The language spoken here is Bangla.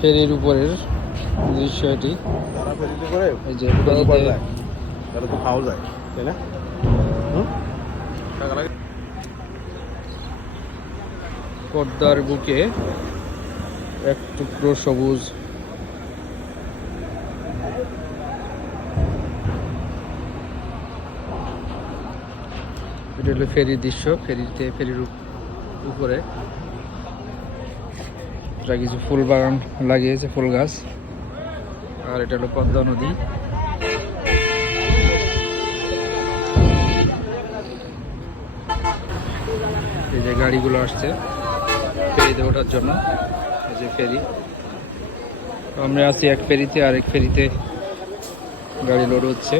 ফেরির উপরের দৃশ্য এটি। এই যে তাহলে তো খাওয়া যায়, তাই না? পদ্মার বুকে এক টুকরো সবুজ। এটা হলো ফেরির দৃশ্য। ফেরির উপরে কিছু ফুল বাগান লাগিয়েছে, ফুল গাছ। আর এটা হলো পদ্মা নদী। এই যে গাড়িগুলো আসছে ফেরিতে ওঠার জন্য। এই যে ফেরি, আমরা আছি এক ফেরিতে, আর এক ফেরিতে গাড়ি লোড হচ্ছে।